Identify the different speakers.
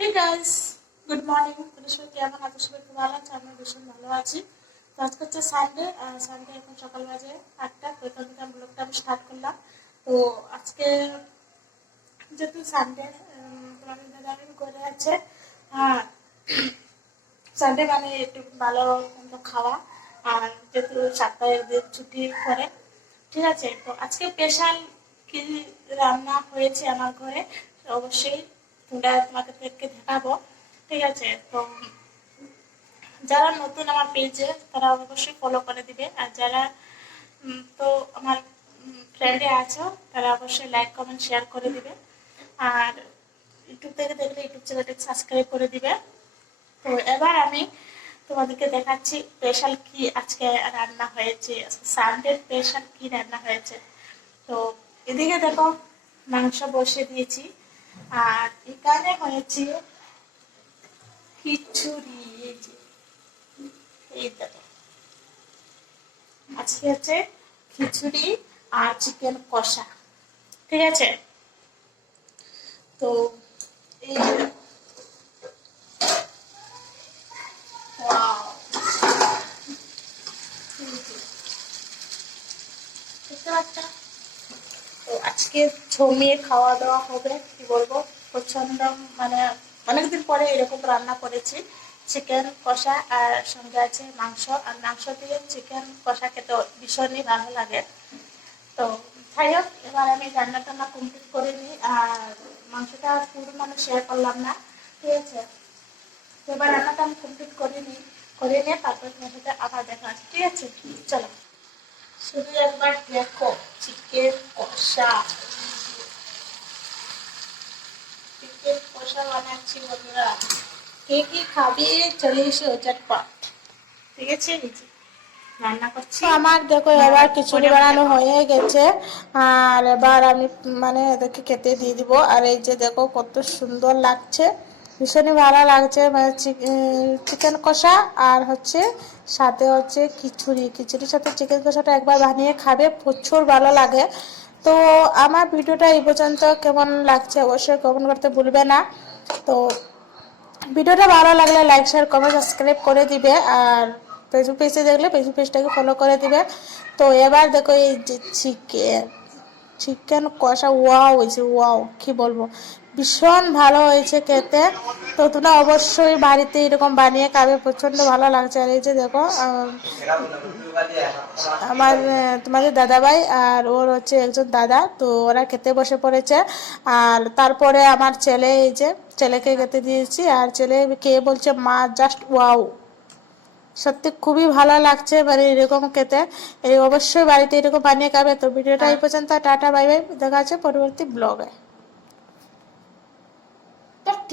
Speaker 1: Hey guys good morning তোদের সবাই কেমন আছো সবাই খুব ভালো আছে আমরা ভীষণ ভালো আছি তো আজকে হচ্ছে সানডে সানডে এখন সকাল বাজে আটটা তো এখান থেকে আমি ব্লগটা আমি স্টার্ট করলাম তো আজকে যেহেতু সানডে তোমাদের দাদা আমি করে আছে আর সানডে মানে একটু ভালো খাওয়া আর যেহেতু সাতটায় ওদের ছুটি করে ঠিক আছে তো আজকে স্পেশাল কি রান্না হয়েছে আমার ঘরে অবশ্যই তোমরা তোমাদেরকে দেখাবো। ঠিক আছে, তো যারা নতুন আমার পেজে তারা অবশ্যই ফলো করে দিবে। আর যারা তো আমার ফ্রেন্ডে আছো, তারা অবশ্যই লাইক কমেন্ট শেয়ার করে দিবে। আর ইউটিউব থেকে দেখলে ইউটিউব চ্যানেলটাকে সাবস্ক্রাইব করে দিবে। তো এবার আমি তোমাদেরকে দেখাচ্ছি স্পেশাল কি আজকে রান্না হয়েছে। সানডে স্পেশাল কি রান্না হয়েছে। তো এদিকে দেখো, মাংস বসে দিয়েছি। আর এখানে হয়েছে খিচুড়ি। এই আজকে হচ্ছে খিচুড়ি আর চিকেন কষা। ঠিক আছে? তো এই যে. দেখতে পাচ্ছ আজকে জমিয়ে খাওয়া দাওয়া হবে, কি বলব? প্রচণ্ড মানে অনেকদিন পরে এরকম রান্না করেছি চিকেন কষা আর সঙ্গে আছে মাংস, আর মাংস দিয়ে চিকেন কষা খেতে ভীষণই ভালো লাগে। তো যাই হোক, এবার আমি রান্না টান্না কমপ্লিট করে নিই, আর মাংসটা পুরো মানে শেয়ার করলাম না, ঠিক আছে? এবার রান্নাটা আমি কমপ্লিট করে নিই, করে নিয়ে তারপর তোমার আবার দেখা ঠিক আছে? চলো। শুধু একবার দেখো চিকেন কষা। চিকেন কষা বানাচ্ছি বন্ধুরা। কে কি খাবে চলে এসো চটপট ঠিক আছে রান্না করছি।
Speaker 2: আমার দেখো এবার খিচুড়ি বানানো হয়ে গেছে। আর এবার আমি মানে এদেরকে খেতে দিয়ে দিব। আর এই যে দেখো কত সুন্দর লাগছে। ভীষণই ভালো লাগছে মানে চিকেন কষা আর হচ্ছে সাথে হচ্ছে খিচুড়ি। খিচুড়ির সাথে চিকেন কষাটা একবার বানিয়ে খাবে, প্রচুর ভালো লাগে। তো আমার ভিডিওটা এই পর্যন্ত কেমন লাগছে অবশ্যই কমেন্ট করতে ভুলবে না। তো ভিডিওটা ভালো লাগলে লাইক শেয়ার কমেন্ট সাবস্ক্রাইব করে দিবে আর ফেসবুক পেজে দেখলে ফেসবুক পেজটাকে ফলো করে দিবে। তো এবার দেখো এই যে চিকেন চিকেন কষা ওয়াও হয়েছে ওয়াও কি বলব? ভীষণ ভালো হয়েছে খেতে। তো তোমরা অবশ্যই বাড়িতে এরকম বানিয়ে খাবে প্রচণ্ড ভালো লাগছে। আর এই যে দেখো আমার তোমাদের দাদাভাই আর ওর হচ্ছে একজন দাদা তো ওরা খেতে বসে পড়েছে। আর তারপরে আমার ছেলে এই যে ছেলেকে খেতে দিয়েছি। আর ছেলে খেয়ে বলছে মা জাস্ট ওয়াও সত্যি খুবই ভালো লাগছে মানে এরকম খেতে। এই অবশ্যই বাড়িতে এরকম বানিয়ে খাবে। তো ভিডিওটা এই পর্যন্ত টাটা বাই বাই। দেখা আছে পরবর্তী ব্লগে।